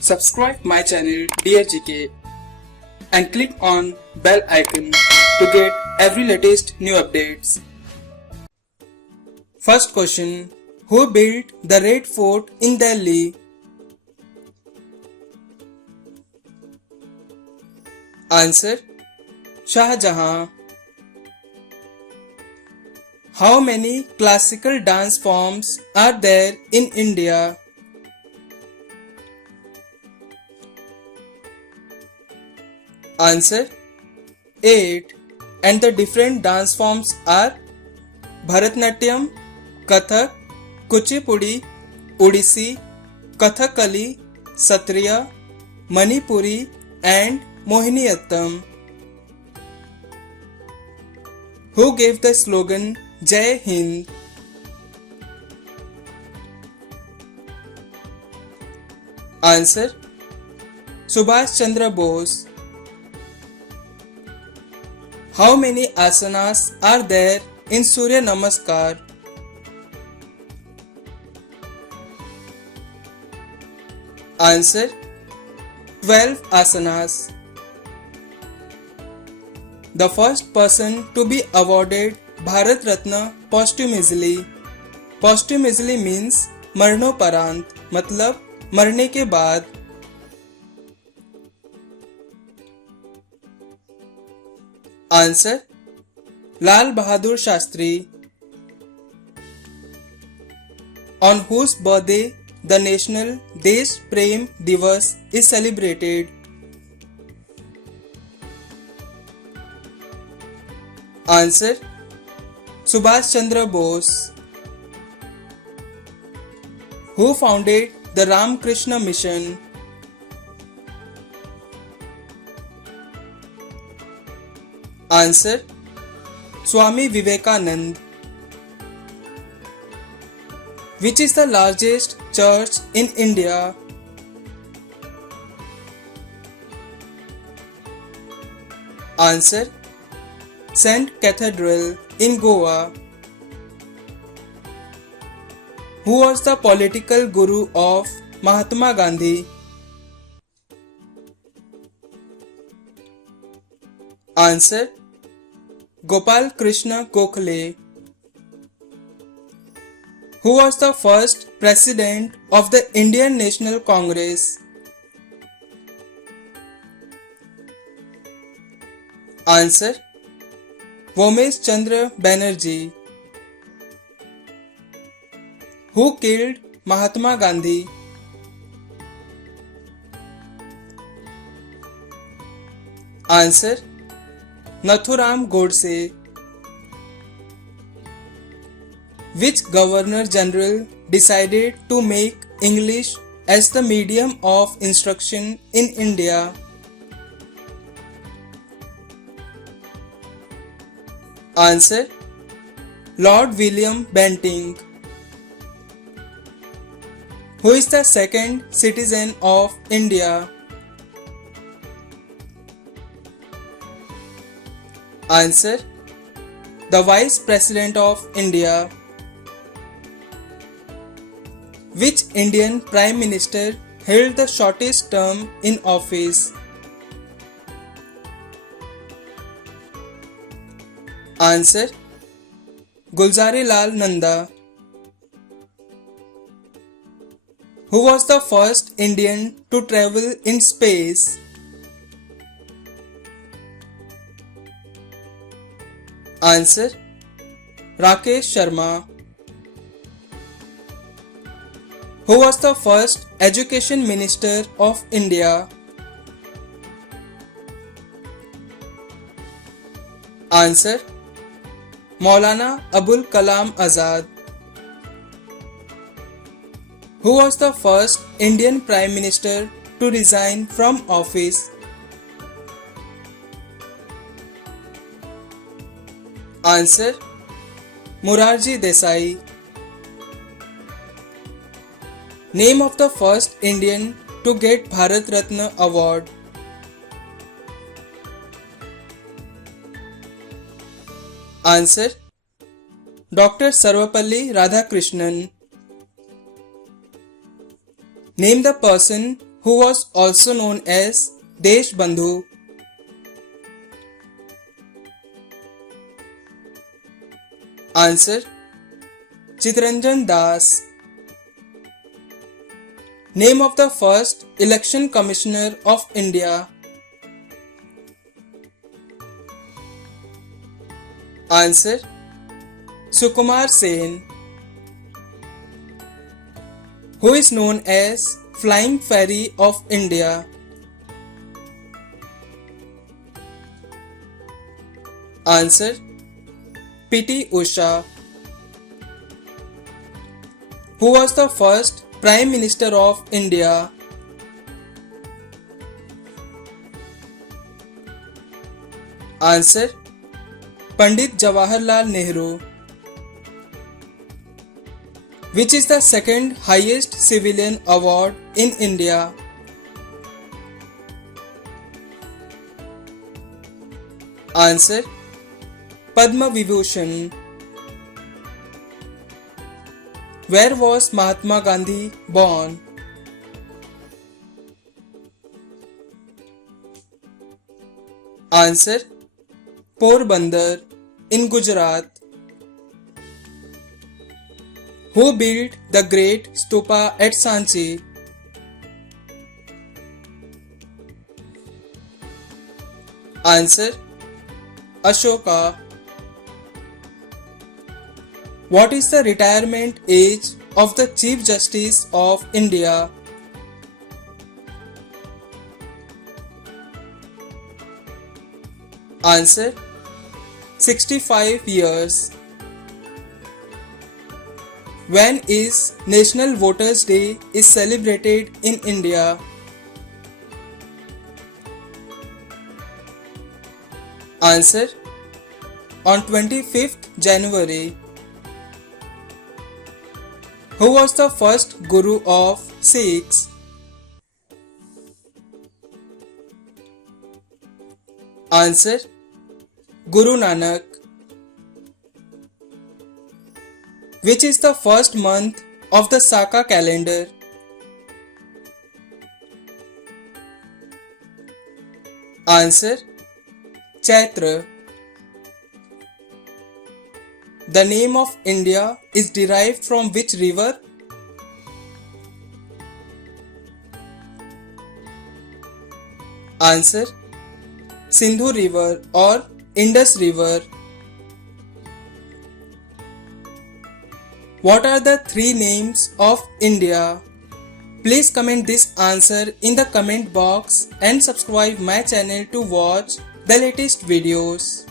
Subscribe my channel Dear GK and click on bell icon to get every latest new updates. First question. Who built the Red Fort in Delhi? Answer. Shah Jahan. How many classical dance forms are there in India? Answer. 8. And the different dance forms are Bharatnatyam, Kathak, Kuchipudi, Odissi, Kathakali, Satriya, Manipuri and Mohiniyattam. Who gave the slogan Jai Hind? Answer. Subhash Chandra Bose. How many asanas are there in Surya Namaskar? Answer. 12 asanas. The first person to be awarded Bharat Ratna posthumously. Posthumously means मरणोपरांत, मतलब मरने के बाद. Answer. Lal Bahadur Shastri. On whose birthday the National Desh Prem Divas is celebrated? Answer. Subhash Chandra Bose. Who founded the Ramakrishna Mission? Answer. Swami Vivekanand. Which is the largest church in India? Answer. St. Cathedral in Goa. Who was the political guru of Mahatma Gandhi? Answer. Gopal Krishna Gokhale. Who was the first president of the Indian National Congress? Answer. Vomesh Chandra Banerjee. Who killed Mahatma Gandhi? Answer. Nathuram Godse. Which Governor General decided to make English as the medium of instruction in India? Answer. Lord William Bentinck. Who is the second citizen of India? Answer. The Vice President of India. Which Indian Prime Minister held the shortest term in office? Answer. Gulzari Lal Nanda. Who was the first Indian to travel in space? Answer. Rakesh Sharma. Who was the first Education Minister of India? Answer. Maulana Abul Kalam Azad. Who was the first Indian Prime Minister to resign from office? Answer. Morarji Desai. Name of the first Indian to get Bharat Ratna Award. Answer. Dr. Sarvapalli Radhakrishnan. Name the person who was also known as Deshbandhu? Answer: Chittaranjan Das. Name of the first Election Commissioner of India. Answer: Sukumar Sen. Who is known as Flying Fairy of India? Answer: P.T. Usha. Who was the first Prime Minister of India? Answer: Pandit Jawaharlal Nehru. Which is the second highest civilian award in India? Answer: Padma Vibhushan. Where was Mahatma Gandhi born? Answer: Porbandar in Gujarat. Who built the Great Stupa at Sanchi? Answer: Ashoka. What is the retirement age of the Chief Justice of India? Answer: 65 years. When is National Voters Day is celebrated in India? Answer: on 25th January. Who was the first Guru of Sikhs? Answer: Guru Nanak. Which is the first month of the Saka calendar? Answer: Chaitra. The name of India is derived from which river? Answer: Sindhu River or Indus River. What are the three names of India? Please comment this answer in the comment box and subscribe my channel to watch the latest videos.